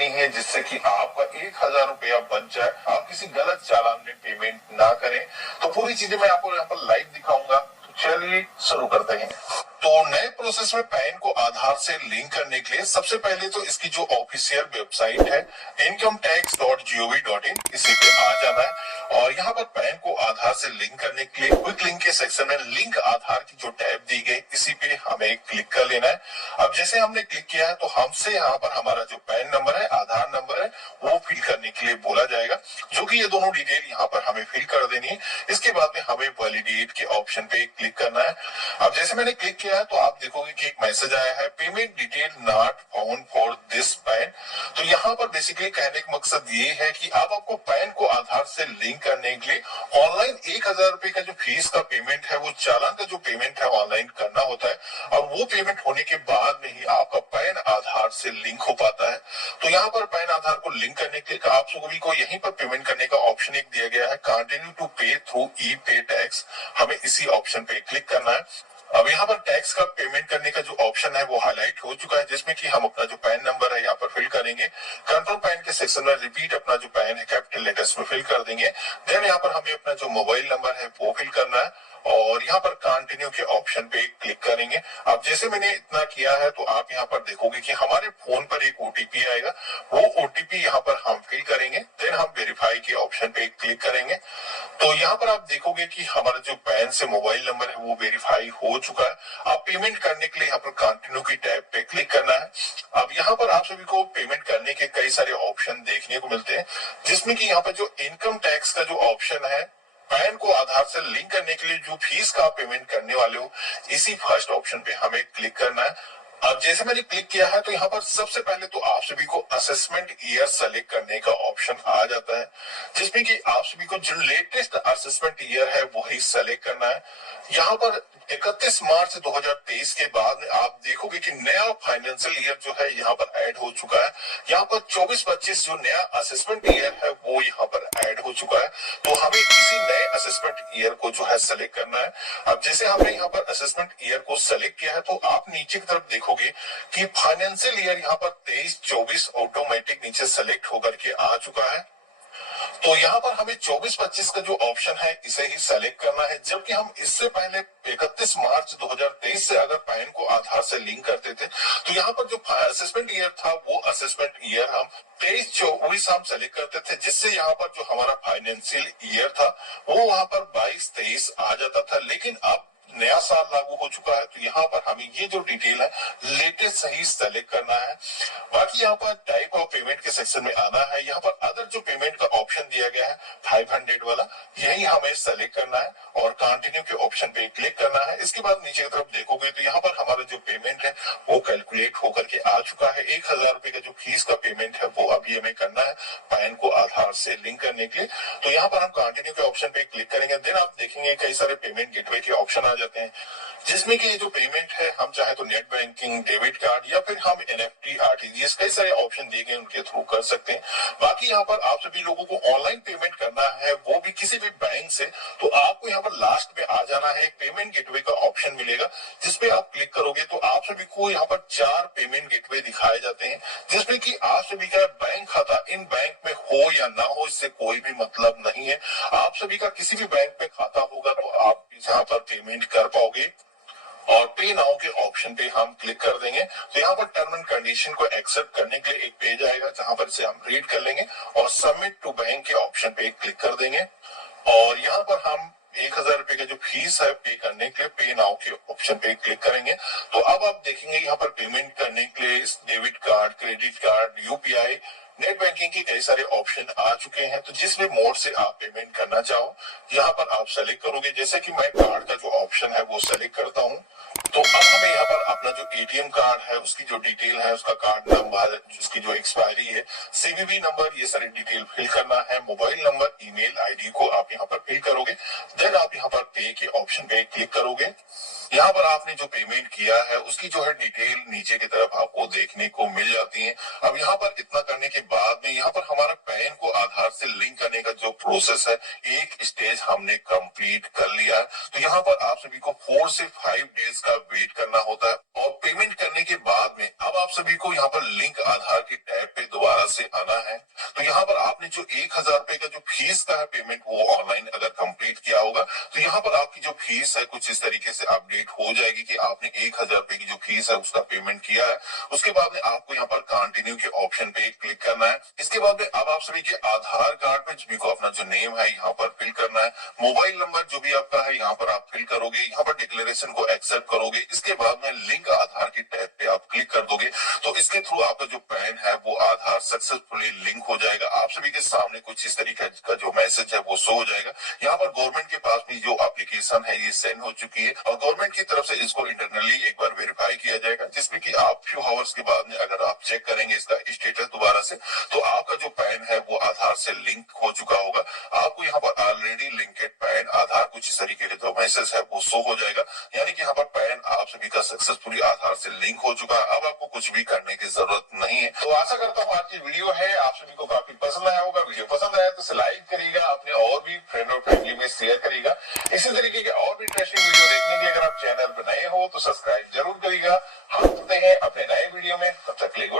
करनी है जिससे कि आपका 1,000 रुपया बच जाए, आप किसी गलत चालान में पेमेंट ना करें। तो पूरी चीजें मैं आपको यहाँ पर लाइव दिखाऊंगा। तो चलिए शुरू करते हैं। तो नए प्रोसेस में पैन को आधार से लिंक करने के लिए सबसे पहले तो इसकी जो ऑफिशियल वेबसाइट है incometax.gov.in, इसी पे आ जाना है और यहाँ पर पैन को आधार से लिंक करने के लिए क्विक लिंक के सेक्शन में लिंक आधार की जो टैब दी गई इसी पे हमें क्लिक कर लेना है। अब जैसे हमने क्लिक किया है तो हमसे यहाँ पर हमारा जो पैन नंबर है, आधार नंबर है, वो फिल करने के लिए बोला जाएगा, जो कि ये दोनों डिटेल यहाँ पर हमें फिल कर देनी है। इसके बाद में हमें वैलिडेट के ऑप्शन पे क्लिक करना है। अब जैसे मैंने क्लिक किया है तो आप देखोगे कि एक मैसेज आया है, payment detail not found for this pan. तो यहाँ पर बेसिकली कहने का मकसद ये है कि अब आपको पैन को आधार से लिंक करने के लिए ऑनलाइन 1,000 रुपए का जो फीस का पेमेंट है, वो चालान का जो पेमेंट है ऑनलाइन करना होता है और वो पेमेंट होने के बाद में ही आपका पैन आधार से लिंक हो पाता है। तो यहाँ पर पैन आधार को लिंक करने के लिए आप सभी को यहीं पर पेमेंट करने का ऑप्शन एक दिया गया है, कंटिन्यू टू पे थ्रू ई पे टैक्स। हमें इसी ऑप्शन पे क्लिक करना है। अब यहाँ पर टैक्स का पेमेंट करने का जो ऑप्शन है वो हाईलाइट हो चुका है, जिसमें कि हम अपना जो पैन नंबर है यहाँ पर फिल करेंगे। कंफर्म पैन के सेक्शन में रिपीट अपना जो पैन है कैपिटल लेटर्स में फिल कर देंगे। देन यहाँ पर हमें अपना जो मोबाइल नंबर है वो फिल करना है और यहाँ पर कंटिन्यू के ऑप्शन पे क्लिक करेंगे। अब जैसे मैंने इतना किया है तो आप यहाँ पर देखोगे कि हमारे फोन पर एक ओटीपी आएगा, वो ओटीपी यहाँ पर हम फिल करेंगे। देन हम वेरीफाई के ऑप्शन पे क्लिक करेंगे। तो यहाँ पर आप देखोगे कि हमारा जो पैन से मोबाइल नंबर है वो वेरीफाई हो चुका है। आप पेमेंट करने के लिए यहाँ पर कंटिन्यू की टैब पे क्लिक करना है। अब यहाँ पर आप सभी को पेमेंट करने के कई सारे ऑप्शन देखने को मिलते हैं, जिसमें कि यहाँ पर जो इनकम टैक्स का जो ऑप्शन है, पैन को आधार से लिंक करने के लिए जो फीस का पेमेंट करने वाले हो, इसी फर्स्ट ऑप्शन पे हमें क्लिक करना है। अब जैसे मैंने क्लिक किया है तो यहाँ पर सबसे पहले तो आप सभी को असेसमेंट ईयर सेलेक्ट करने का ऑप्शन आ जाता है, जिसमें कि आप सभी को जो लेटेस्ट असेसमेंट ईयर है वही सेलेक्ट करना है। यहाँ पर 31 मार्च 2023 के बाद में आप देखोगे कि नया फाइनेंशियल ईयर जो है यहाँ पर ऐड हो चुका है। यहाँ पर 24-25 जो नया असेसमेंट ईयर है वो यहाँ पर ऐड हो चुका है। तो हमें इसी नए असेसमेंट ईयर को जो है सेलेक्ट करना है। अब जैसे हमने यहाँ पर असेसमेंट ईयर को सेलेक्ट किया है तो आप नीचे की तरफ देखोगे कि फाइनेंशियल ईयर यहाँ पर 23-24 ऑटोमेटिक नीचे सेलेक्ट होकर के आ चुका है। तो यहाँ पर हमें 24-25 का जो ऑप्शन है इसे ही सेलेक्ट करना है, जबकि हम इससे पहले 31 मार्च 2023 से अगर पैन को आधार से लिंक करते थे तो यहाँ पर जो असेसमेंट ईयर था वो असेसमेंट ईयर हम 23-24 हम सेलेक्ट करते थे, जिससे यहाँ पर जो हमारा फाइनेंशियल ईयर था वो वहां पर 22-23 आ जाता था। लेकिन अब नया साल लागू हो चुका है तो यहाँ पर हमें ये जो डिटेल है लेटेस्ट सही सेलेक्ट करना है। बाकी यहाँ पर टाइप ऑफ पेमेंट के सेक्शन में आना है। यहाँ पर अदर जो पेमेंट का ऑप्शन दिया गया है 500 वाला, यही हमें सेलेक्ट करना है और कंटिन्यू के ऑप्शन पे क्लिक करना है। इसके बाद नीचे की तरफ देखोगे तो यहाँ पर हमारा जो पेमेंट है वो कैलकुलेट होकर के आ चुका है। 1,000 रुपए का जो फीस का पेमेंट है वो अभी हमें करना है पैन को आधार से लिंक करने के लिए। तो यहाँ पर हम कंटिन्यू के ऑप्शन पे क्लिक करेंगे। देन आप देखेंगे कई सारे पेमेंट गेटवे के ऑप्शन आ जाते हैं, जिसमें कि ये जो पेमेंट है हम चाहे तो नेट बैंकिंग, डेबिट कार्ड या फिर हम एनएफटी, आरटीजीएस, कई सारे ऑप्शन दिए गए उनके थ्रू कर सकते हैं। बाकी यहाँ पर आप सभी लोगों को ऑनलाइन पेमेंट करना है, वो भी किसी भी बैंक से, तो आपको यहाँ पर लास्ट में आ जाना है। एक पेमेंट गेटवे का ऑप्शन मिलेगा जिसपे आप क्लिक करोगे तो आप सभी को यहाँ पर 4 पेमेंट गेटवे दिखाए जाते हैं, जिसमें कि आप सभी का बैंक खाता इन बैंक में हो या ना हो इससे कोई भी मतलब नहीं है। आप सभी का किसी भी बैंक में खाता होगा तो आप यहाँ पर पेमेंट कर पाओगे। और पे नाउ के ऑप्शन पे हम क्लिक कर देंगे तो यहाँ पर टर्म एंड कंडीशन को एक्सेप्ट करने के लिए एक पेज आएगा जहां पर इसे हम रीड कर लेंगे और सबमिट टू बैंक के ऑप्शन पे क्लिक कर देंगे। और यहाँ पर हम 1,000 रुपए का जो फीस है पे करने के लिए पे नाउ के ऑप्शन पे क्लिक करेंगे। तो अब आप देखेंगे यहाँ पर पेमेंट करने के लिए debit card, credit card, UPI, net banking के कई सारे ऑप्शन आ चुके हैं। तो जिस भी मोड से आप पेमेंट करना चाहो यहाँ पर आप सेलेक्ट करोगे। जैसे कि मैं कार्ड का जो ऑप्शन है वो सेलेक्ट करता हूँ। तो अब हमें यहाँ पर अपना जो एटीएम कार्ड है उसकी जो डिटेल है, उसका कार्ड नंबर, उसकी जो एक्सपायरी है, सीवीवी नंबर, ये सारी डिटेल फिल करना है। मोबाइल नंबर, ईमेल आईडी को आप यहाँ पर फिल करोगे। देन आप यहाँ पर पे के ऑप्शन पे क्लिक करोगे। यहाँ पर आपने जो पेमेंट किया है उसकी जो है डिटेल नीचे की तरफ आपको देखने को मिल जाती है। अब यहाँ पर इतना करने के बाद में यहाँ पर हमारा पैन को आधार से लिंक करने का जो प्रोसेस है, एक स्टेज हमने कंप्लीट कर लिया है। तो यहाँ पर आप सभी को 4 से 5 डेज का वेट करना होता है और पेमेंट करने के बाद में अब आप सभी को यहाँ पर लिंक आधार के टैब पे दोबारा से आना है। तो यहाँ पर आपने जो 1000 रुपए का जो फीस का है पेमेंट वो ऑनलाइन अगर कंप्लीट किया होगा तो यहाँ पर आपकी जो फीस है कुछ इस तरीके से अपडेट हो जाएगी कि आपने 1000 रुपए की जो फीस है उसका पेमेंट किया है। उसके बाद में आपको यहाँ पर कंटिन्यू के ऑप्शन पे क्लिक करना है। इसके बाद में अब आप सभी के आधार कार्ड पे सभी को अपना जो नेम है यहाँ पर फिल करना है। मोबाइल नंबर जो भी आपका है यहाँ पर आप फिल करोगे, यहाँ पर डिक्लेरेशन को एक्सेप्ट करोगे। इसके बाद में लिंक आधार के टैब पे आप क्लिक कर दोगे तो इसके थ्रू आपका जो पैन है वो आधार सक्सेसफुली लिंक हो जाएगा। आप सभी के सामने कुछ इस तरीके का जो मैसेज है वो शो हो जाएगा। यहाँ पर गवर्नमेंट के पास भी जो एप्लीकेशन है ये सेंड हो चुकी है और गवर्नमेंट की तरफ से इसको इंटरनली एक बार वेरीफाई किया जाएगा, जिसमें कि आप फ्यू आवर्स के बाद में अगर आप चेक करेंगे इसका स्टेटस दोबारा से तो आपका जो पैन है वो आधार से लिंक हो चुका होगा। आपको यहाँ पर ऑलरेडी लिंकेड पैन आधार कुछ इस तरीके का जो मैसेज है वो शो हो जाएगा, यानी कि यहाँ पर पैन आप सभी का सक्सेसफुली आधार से लिंक हो चुका है। अब आपको कुछ भी करने की जरूरत नहीं है। तो आशा करता हूँ आज की वीडियो है आप सभी को काफी पसंद आया होगा। वीडियो पसंद आया तो इसे लाइक करिएगा, अपने और भी फ्रेंड और फैमिली में शेयर करिएगा। इसी तरीके के और भी इंटरेस्टिंग वीडियो देखने के लिए अगर आप चैनल पर नए हो तो सब्सक्राइब जरूर करिएगा। हम मिलते हैं अपने नए वीडियो में, तब तक के लिए गुड।